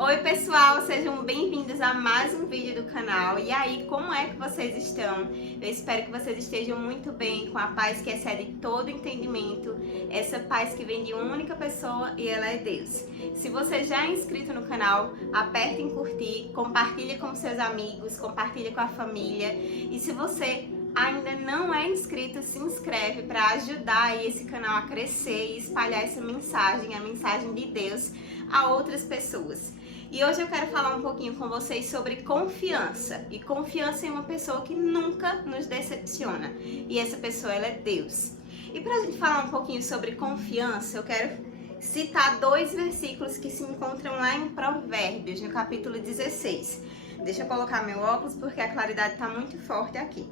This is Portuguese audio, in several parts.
Oi pessoal, sejam bem-vindos a mais um vídeo do canal. E aí, como é que vocês estão? Eu espero que vocês estejam muito bem, com a paz que excede todo entendimento, essa paz que vem de uma única pessoa e ela é Deus. Se você já é inscrito no canal, aperte em curtir, compartilhe com seus amigos, compartilhe com a família. E se você ainda não é inscrito, se inscreve para ajudar aí esse canal a crescer e espalhar essa mensagem, a mensagem de Deus, a outras pessoas. E hoje eu quero falar um pouquinho com vocês sobre confiança. E confiança em uma pessoa que nunca nos decepciona. E essa pessoa, ela é Deus. E para a gente falar um pouquinho sobre confiança, eu quero citar dois versículos que se encontram lá em Provérbios, no capítulo 16. Deixa eu colocar meu óculos porque a claridade está muito forte aqui.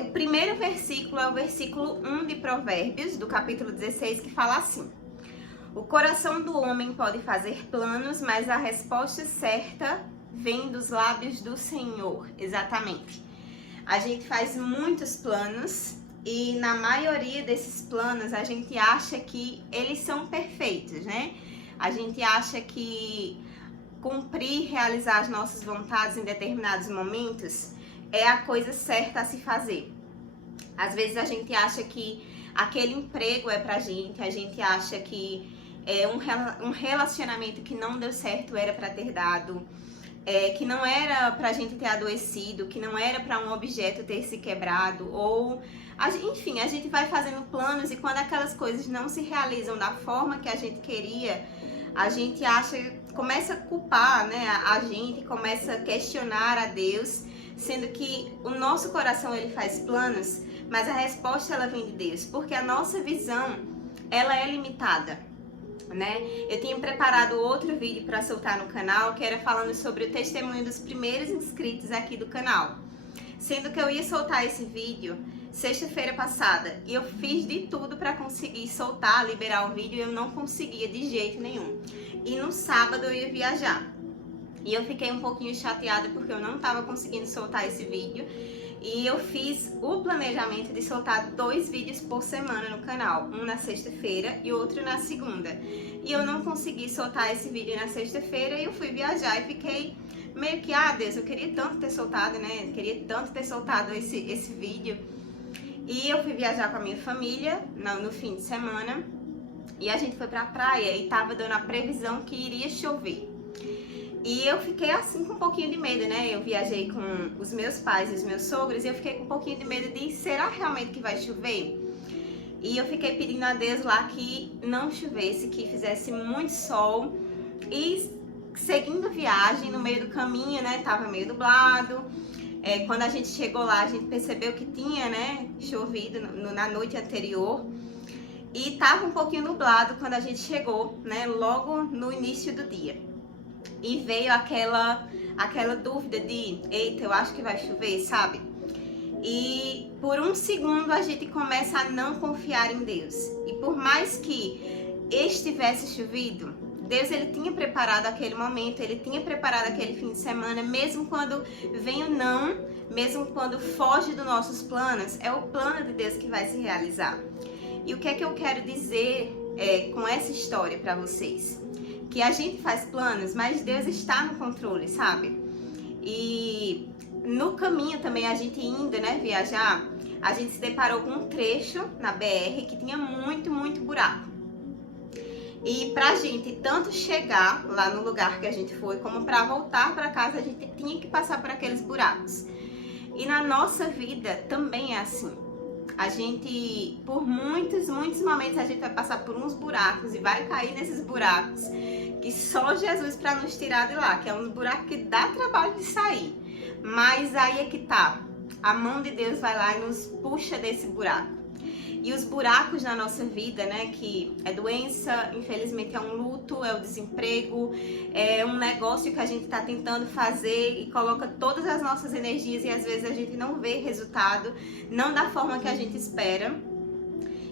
O primeiro versículo é o versículo 1 de Provérbios, do capítulo 16, que fala assim: o coração do homem pode fazer planos, mas a resposta certa vem dos lábios do Senhor. Exatamente. A gente faz muitos planos e na maioria desses planos a gente acha que eles são perfeitos, né? A gente acha que cumprir, realizar as nossas vontades em determinados momentos é a coisa certa a se fazer. Às vezes a gente acha que aquele emprego é pra gente, a gente acha que um relacionamento que não deu certo era para ter dado, que não era pra gente ter adoecido, que não era para um objeto ter se quebrado, ou enfim, a gente vai fazendo planos e quando aquelas coisas não se realizam da forma que a gente queria, a gente começa a culpar, né, a gente começa a questionar a Deus, sendo que o nosso coração ele faz planos, mas a resposta ela vem de Deus, porque a nossa visão ela é limitada. Né? Eu tinha preparado outro vídeo para soltar no canal, que era falando sobre o testemunho dos primeiros inscritos aqui do canal. Sendo que eu ia soltar esse vídeo sexta-feira passada e eu fiz de tudo para conseguir soltar, liberar o vídeo e eu não conseguia de jeito nenhum. E no sábado eu ia viajar. E eu fiquei um pouquinho chateada porque eu não estava conseguindo soltar esse vídeo. E eu fiz o planejamento de soltar 2 vídeos por semana no canal, um na sexta-feira e outro na segunda. E eu não consegui soltar esse vídeo na sexta-feira e eu fui viajar e fiquei meio que, Deus, eu queria tanto ter soltado, né? Eu queria tanto ter soltado esse vídeo. E eu fui viajar com a minha família no fim de semana e a gente foi pra praia e tava dando a previsão que iria chover. E eu fiquei assim com um pouquinho de medo, né? Eu viajei com os meus pais e os meus sogros e eu fiquei com um pouquinho de medo de, será realmente que vai chover? E eu fiquei pedindo a Deus lá que não chovesse, que fizesse muito sol. E seguindo a viagem, no meio do caminho, né? Tava meio nublado. Quando a gente chegou lá, a gente percebeu que tinha, né, chovido na noite anterior. E tava um pouquinho nublado quando a gente chegou, né? Logo no início do dia. E veio aquela dúvida de, eita, eu acho que vai chover, sabe? E por um segundo a gente começa a não confiar em Deus. E por mais que estivesse chovido, Deus ele tinha preparado aquele momento, ele tinha preparado aquele fim de semana, mesmo quando vem o não, mesmo quando foge dos nossos planos, é o plano de Deus que vai se realizar. E o que é que eu quero dizer com essa história para vocês? Que a gente faz planos, mas Deus está no controle, sabe? E no caminho também, a gente indo, né, viajar, a gente se deparou com um trecho na BR que tinha muito, muito buraco. E pra gente tanto chegar lá no lugar que a gente foi, como pra voltar pra casa, a gente tinha que passar por aqueles buracos. E na nossa vida também é assim. A gente, por muitos, muitos momentos, a gente vai passar por uns buracos e vai cair nesses buracos que só Jesus para nos tirar de lá, que é um buraco que dá trabalho de sair. Mas aí é que tá, a mão de Deus vai lá e nos puxa desse buraco. E os buracos na nossa vida, né, que é doença, infelizmente é um luto, é o desemprego, é um negócio que a gente está tentando fazer e coloca todas as nossas energias e às vezes a gente não vê resultado, não da forma que a gente espera.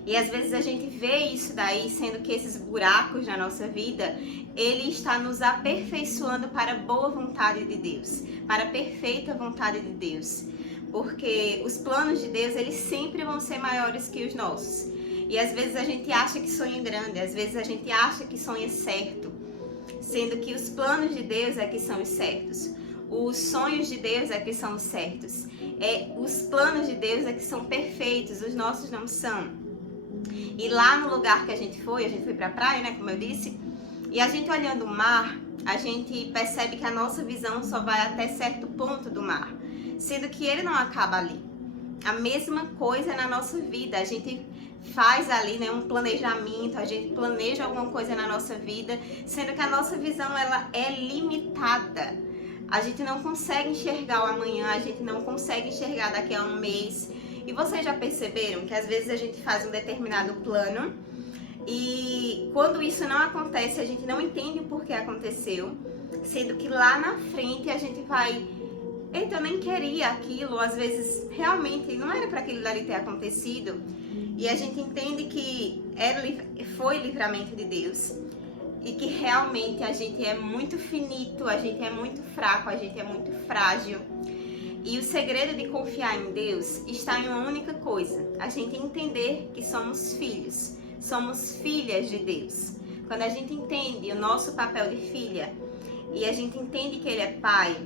E às vezes a gente vê isso daí, sendo que esses buracos na nossa vida, ele está nos aperfeiçoando para a boa vontade de Deus, para a perfeita vontade de Deus. Porque os planos de Deus, eles sempre vão ser maiores que os nossos. E às vezes a gente acha que sonha grande, às vezes a gente acha que sonha certo. sendo que os planos de Deus é que são os certos. Os sonhos de Deus é que são os certos. Os planos de Deus é que são perfeitos, os nossos não são. E lá no lugar que a gente foi pra praia, né, como eu disse, e a gente olhando o mar, a gente percebe que a nossa visão só vai até certo ponto do mar, sendo que ele não acaba ali. A mesma coisa na nossa vida, a gente faz ali, né, um planejamento, a gente planeja alguma coisa na nossa vida, sendo que a nossa visão ela é limitada. A gente não consegue enxergar o amanhã, a gente não consegue enxergar daqui a um mês. E vocês já perceberam que às vezes a gente faz um determinado plano e quando isso não acontece, a gente não entende o porquê aconteceu, sendo que lá na frente a gente vai, eita, eu nem queria aquilo, às vezes realmente não era para aquilo dali ter acontecido, e a gente entende que foi livramento de Deus. E que realmente a gente é muito finito, a gente é muito fraco, a gente é muito frágil. E o segredo de confiar em Deus está em uma única coisa: a gente entender que somos filhos, somos filhas de Deus. Quando a gente entende o nosso papel de filha e a gente entende que Ele é Pai,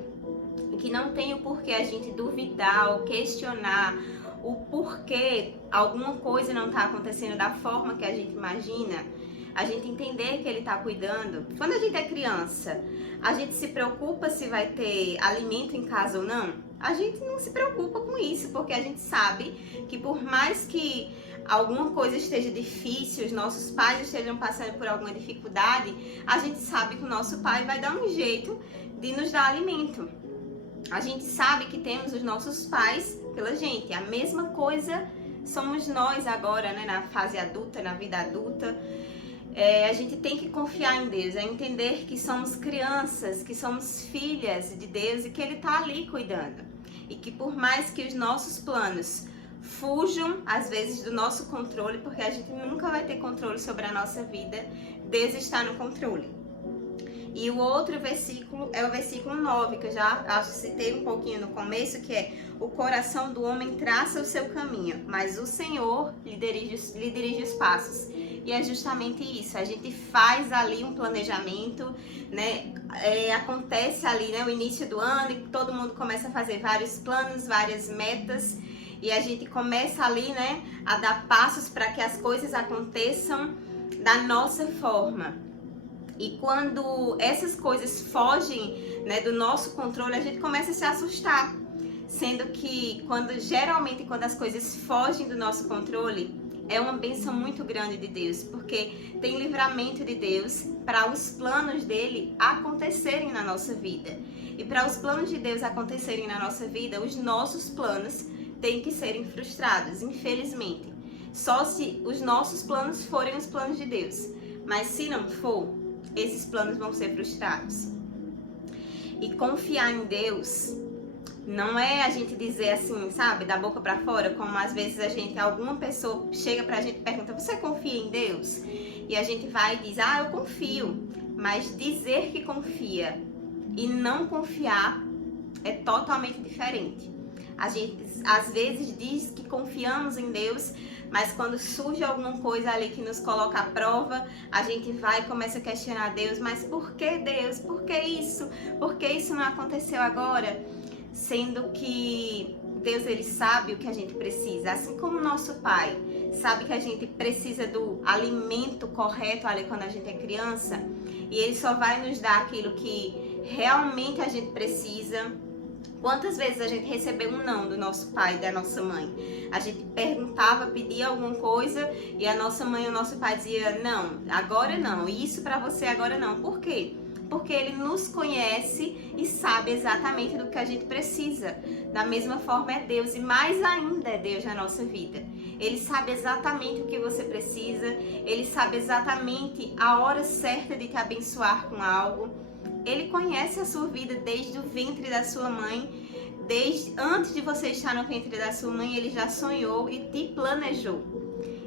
e que não tem o porquê a gente duvidar ou questionar o porquê alguma coisa não está acontecendo da forma que a gente imagina, a gente entender que Ele está cuidando. Quando a gente é criança, a gente se preocupa se vai ter alimento em casa ou não? A gente não se preocupa com isso, porque a gente sabe que por mais que alguma coisa esteja difícil, os nossos pais estejam passando por alguma dificuldade, a gente sabe que o nosso pai vai dar um jeito de nos dar alimento. A gente sabe que temos os nossos pais pela gente. A mesma coisa somos nós agora, né, na fase adulta, na vida adulta. A gente tem que confiar em Deus, entender que somos crianças, que somos filhas de Deus e que Ele está ali cuidando. E que por mais que os nossos planos fujam, às vezes, do nosso controle, porque a gente nunca vai ter controle sobre a nossa vida, Deus está no controle. E o outro versículo é o versículo 9, que eu já citei um pouquinho no começo, que é: o coração do homem traça o seu caminho, mas o Senhor lhe dirige os passos. E é justamente isso, a gente faz ali um planejamento, né? Acontece ali, né, o início do ano, e todo mundo começa a fazer vários planos, várias metas, e a gente começa ali, né, a dar passos para que as coisas aconteçam da nossa forma. E quando essas coisas fogem, né, do nosso controle, a gente começa a se assustar. Sendo que geralmente quando as coisas fogem do nosso controle, é uma bênção muito grande de Deus, porque tem livramento de Deus para os planos dele acontecerem na nossa vida. E para os planos de Deus acontecerem na nossa vida, os nossos planos têm que serem frustrados, infelizmente. Só se os nossos planos forem os planos de Deus. Mas se não for, esses planos vão ser frustrados. E confiar em Deus não é a gente dizer assim, sabe, da boca pra fora, como às vezes alguma pessoa chega pra gente e pergunta: você confia em Deus? E a gente vai e diz: eu confio. Mas dizer que confia e não confiar é totalmente diferente. A gente às vezes diz que confiamos em Deus, mas quando surge alguma coisa ali que nos coloca à prova, a gente vai e começa a questionar Deus: mas por que Deus? Por que isso? Por que isso não aconteceu agora? Sendo que Deus, Ele sabe o que a gente precisa, assim como o nosso Pai sabe que a gente precisa do alimento correto ali quando a gente é criança, e Ele só vai nos dar aquilo que realmente a gente precisa. Quantas vezes a gente recebeu um não do nosso pai e da nossa mãe? A gente perguntava, pedia alguma coisa e a nossa mãe e o nosso pai dizia: não, agora não, isso pra você agora não. Por quê? Porque Ele nos conhece e sabe exatamente do que a gente precisa. Da mesma forma é Deus, e mais ainda é Deus na nossa vida. Ele sabe exatamente o que você precisa, Ele sabe exatamente a hora certa de te abençoar com algo. Ele conhece a sua vida desde o ventre da sua mãe, desde antes de você estar no ventre da sua mãe, Ele já sonhou e te planejou.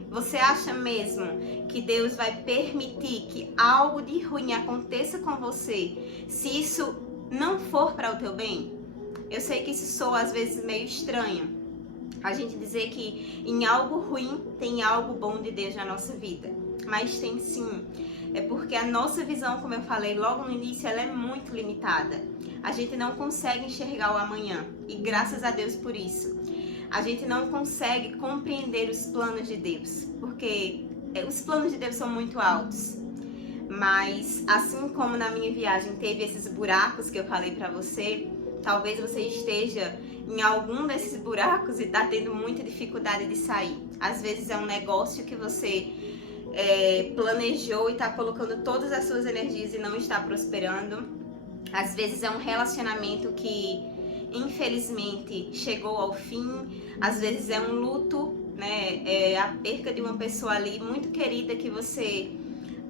Você acha mesmo que Deus vai permitir que algo de ruim aconteça com você se isso não for para o teu bem? Eu sei que isso soa às vezes meio estranho, a gente dizer que em algo ruim tem algo bom de Deus na nossa vida. Mas tem sim. É porque a nossa visão, como eu falei logo no início, ela é muito limitada. A gente não consegue enxergar o amanhã. E graças a Deus por isso. A gente não consegue compreender os planos de Deus. Porque os planos de Deus são muito altos. Mas assim como na minha viagem teve esses buracos que eu falei pra você, talvez você esteja em algum desses buracos e tá tendo muita dificuldade de sair. Às vezes é um negócio que você planejou e tá colocando todas as suas energias e não está prosperando. Às vezes é um relacionamento que infelizmente chegou ao fim. Às vezes é um luto, né? É a perca de uma pessoa ali muito querida que você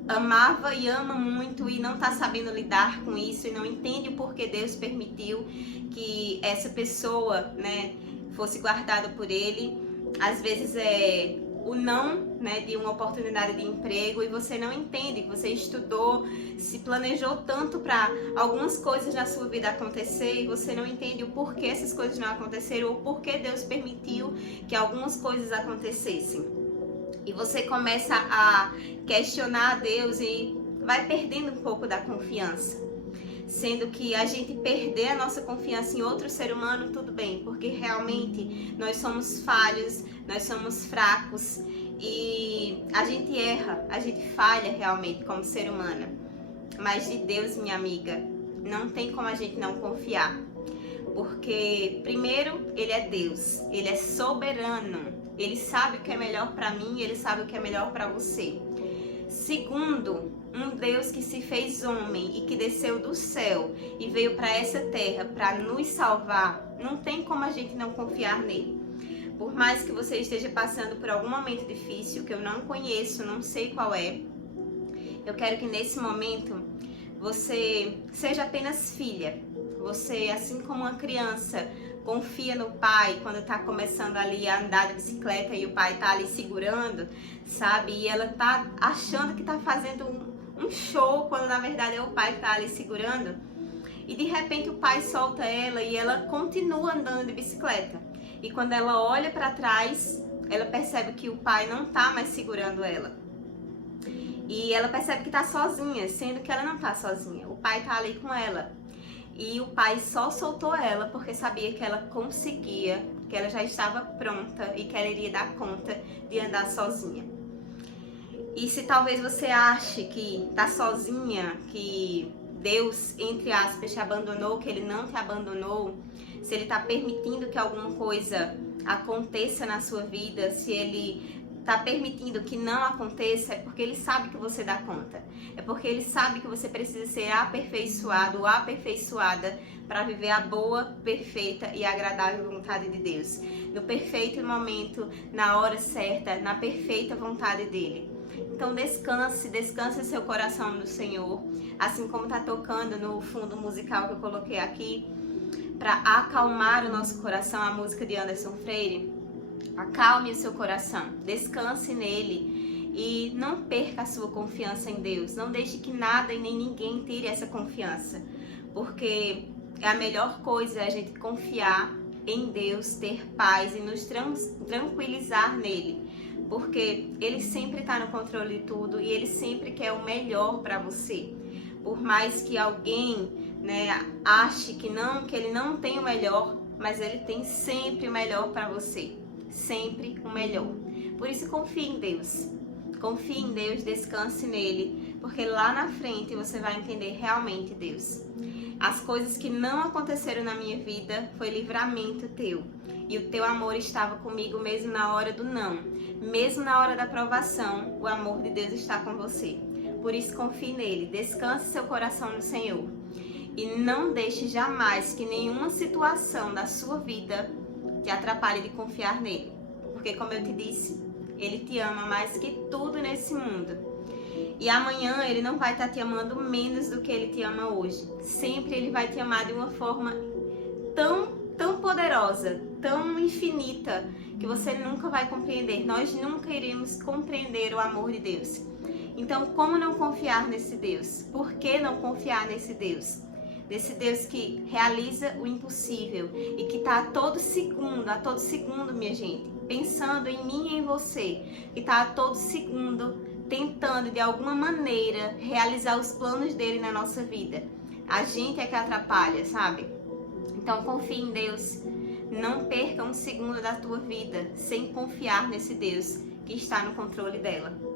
amava e ama muito e não tá sabendo lidar com isso e não entende o porquê Deus permitiu que essa pessoa, né, fosse guardada por ele. Às vezes é o não, né, de uma oportunidade de emprego e você não entende, que você estudou, se planejou tanto para algumas coisas na sua vida acontecer e você não entende o porquê essas coisas não aconteceram ou porquê Deus permitiu que algumas coisas acontecessem. E você começa a questionar a Deus e vai perdendo um pouco da confiança. Sendo que a gente perder a nossa confiança em outro ser humano, tudo bem, porque realmente nós somos falhos, nós somos fracos e a gente erra, a gente falha realmente como ser humano. Mas de Deus, minha amiga, não tem como a gente não confiar. Porque, primeiro, Ele é Deus, Ele é soberano, Ele sabe o que é melhor para mim, Ele sabe o que é melhor para você. Segundo, um Deus que se fez homem e que desceu do céu e veio para essa terra para nos salvar, não tem como a gente não confiar nele. Por mais que você esteja passando por algum momento difícil, que eu não conheço, não sei qual é, eu quero que nesse momento você seja apenas filha. Você, assim como uma criança, confia no pai quando está começando ali a andar de bicicleta e o pai está ali segurando, sabe? E ela tá achando que tá fazendo um show quando na verdade é o pai que tá ali segurando. E de repente o pai solta ela e ela continua andando de bicicleta. E quando ela olha para trás, ela percebe que o pai não tá mais segurando ela. E ela percebe que tá sozinha, sendo que ela não tá sozinha. O pai tá ali com ela. E o pai só soltou ela porque sabia que ela conseguia, que ela já estava pronta e que ela iria dar conta de andar sozinha. E se talvez você ache que tá sozinha, que Deus, entre aspas, te abandonou, que Ele não te abandonou, se Ele tá permitindo que alguma coisa aconteça na sua vida, se Ele tá permitindo que não aconteça, é porque Ele sabe que você dá conta. É porque Ele sabe que você precisa ser aperfeiçoado ou aperfeiçoada para viver a boa, perfeita e agradável vontade de Deus. No perfeito momento, na hora certa, na perfeita vontade dEle. Então descanse seu coração no Senhor, assim como tá tocando no fundo musical que eu coloquei aqui, para acalmar o nosso coração, a música de Anderson Freire. Acalme o seu coração, descanse nele e não perca a sua confiança em Deus. Não deixe que nada e nem ninguém tire essa confiança, porque a melhor coisa é a gente confiar em Deus, ter paz e nos tranquilizar nele, porque Ele sempre está no controle de tudo e Ele sempre quer o melhor para você. Por mais que alguém, ache que Ele não tem o melhor, mas Ele tem sempre o melhor para você. Sempre o melhor. Por isso confie em Deus. Confie em Deus, descanse nele, porque lá na frente você vai entender realmente Deus. As coisas que não aconteceram na minha vida foi livramento teu. E o teu amor estava comigo mesmo na hora do não. Mesmo na hora da provação, o amor de Deus está com você. Por isso confie nele, descanse seu coração no Senhor. E não deixe jamais que nenhuma situação da sua vida te atrapalhe de confiar nele. Porque como eu te disse, Ele te ama mais que tudo nesse mundo. E amanhã Ele não vai estar te amando menos do que Ele te ama hoje. Sempre Ele vai te amar de uma forma tão poderosa, tão infinita, que você nunca vai compreender. Nós nunca iremos compreender o amor de Deus. Então, como não confiar nesse Deus? Por que não confiar nesse Deus? Desse Deus que realiza o impossível e que está a todo segundo, minha gente, pensando em mim e em você, que está a todo segundo tentando de alguma maneira realizar os planos dele na nossa vida. A gente é que atrapalha, sabe? Então confie em Deus. Não perca um segundo da tua vida sem confiar nesse Deus que está no controle dela.